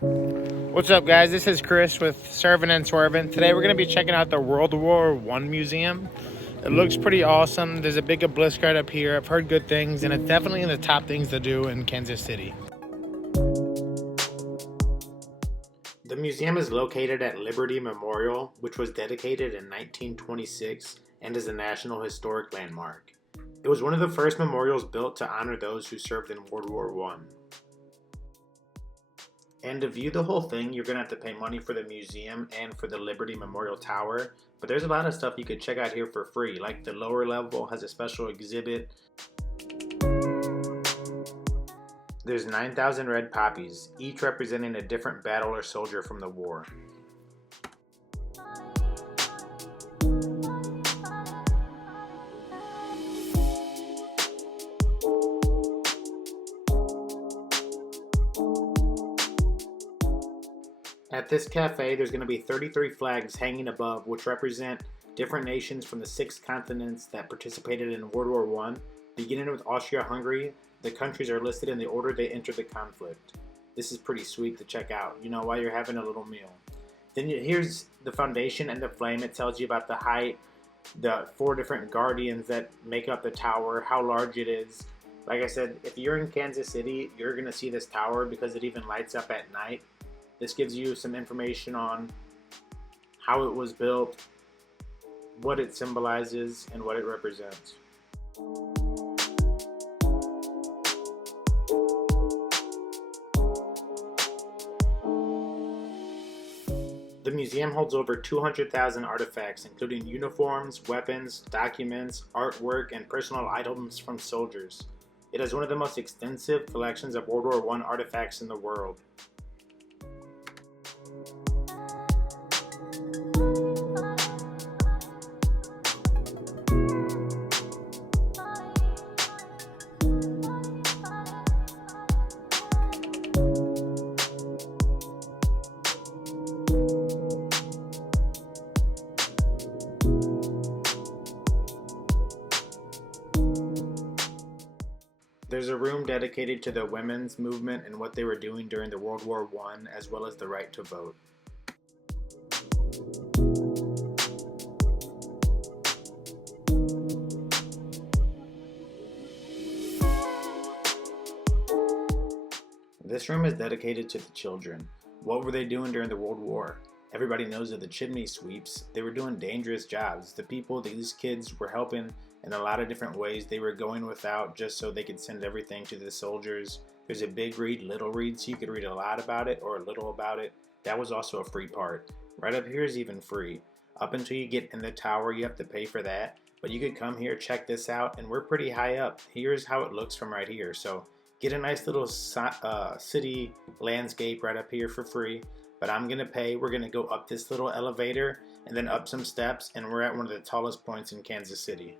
What's up, guys? This is Chris with Serving and Swerving. Today we're going to be checking out the World War One Museum. It looks pretty awesome. There's a big obelisk right up here. I've heard good things, and it's definitely in the top things to do in Kansas City. The museum is located at Liberty Memorial, which was dedicated in 1926 and is a National Historic Landmark. It was one of the first memorials built to honor those who served in World War One. And to view the whole thing, you're going to have to pay money for the museum and for the Liberty Memorial Tower. But there's a lot of stuff you could check out here for free, like the lower level has a special exhibit. There's 9,000 red poppies, each representing a different battle or soldier from the war. At this cafe, there's going to be 33 flags hanging above, which represent different nations from the 6 continents that participated in World War I. Beginning with Austria-Hungary, the countries are listed in the order they entered the conflict. This is pretty sweet to check out, while you're having a little meal. Then here's the foundation and the flame. It tells you about the height, the 4 different guardians that make up the tower, how large it is. Like I said, if you're in Kansas City, you're going to see this tower because it even lights up at night. This gives you some information on how it was built, what it symbolizes, and what it represents. The museum holds over 200,000 artifacts, including uniforms, weapons, documents, artwork, and personal items from soldiers. It has one of the most extensive collections of World War I artifacts in the world. There's a room dedicated to the women's movement and what they were doing during the World War I, as well as the right to vote. This room is dedicated to the children. What were they doing during the World War? Everybody knows of the chimney sweeps. They were doing dangerous jobs. These kids were helping in a lot of different ways. They were going without just so they could send everything to the soldiers. There's a big read, little read, so you could read a lot about it or a little about it. That was also a free part. Right up here is even free. Up until you get in the tower, you have to pay for that. But you could come here, check this out, and we're pretty high up. Here's how it looks from right here. So get a nice little city landscape right up here for free. But I'm going to pay. We're going to go up this little elevator and then up some steps, and we're at one of the tallest points in Kansas City.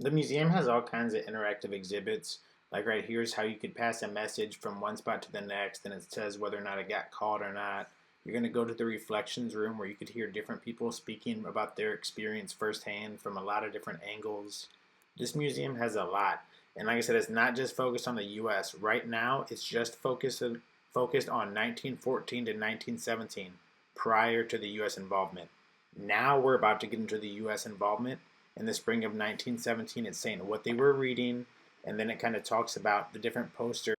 The museum has all kinds of interactive exhibits. Like right here is how you could pass a message from one spot to the next, and it says whether or not it got called or not. You're going to go to the reflections room where you could hear different people speaking about their experience firsthand from a lot of different angles. This museum has a lot. And like I said, it's not just focused on the US. Right now, it's just focused on 1914 to 1917, prior to the US involvement. Now we're about to get into the US involvement. In the spring of 1917, it's saying what they were reading, and then it kind of talks about the different posters.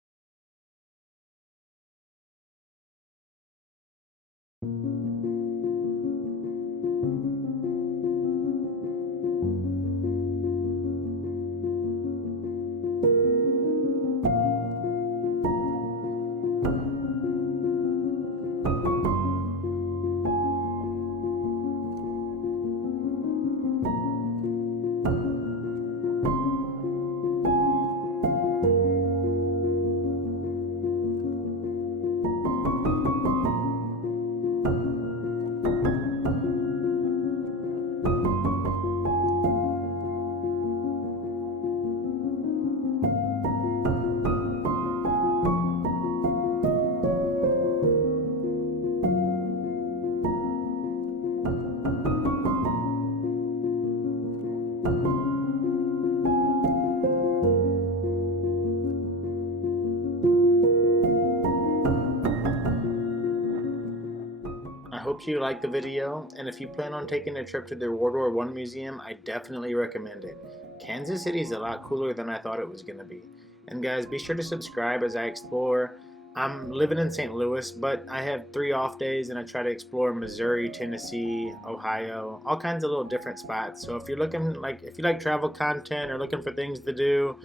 I hope you liked the video, and if you plan on taking a trip to the World War I museum, I definitely recommend it. Kansas City is a lot cooler than I thought it was going to be. And guys, be sure to subscribe as I explore. I'm living in St. Louis, but I have 3 off days and I try to explore Missouri, Tennessee, Ohio, all kinds of little different spots. So if you're looking if you like travel content or looking for things to do,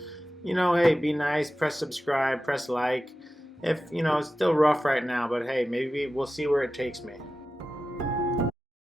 hey, be nice, press subscribe, press like. If, it's still rough right now, but hey, maybe we'll see where it takes me.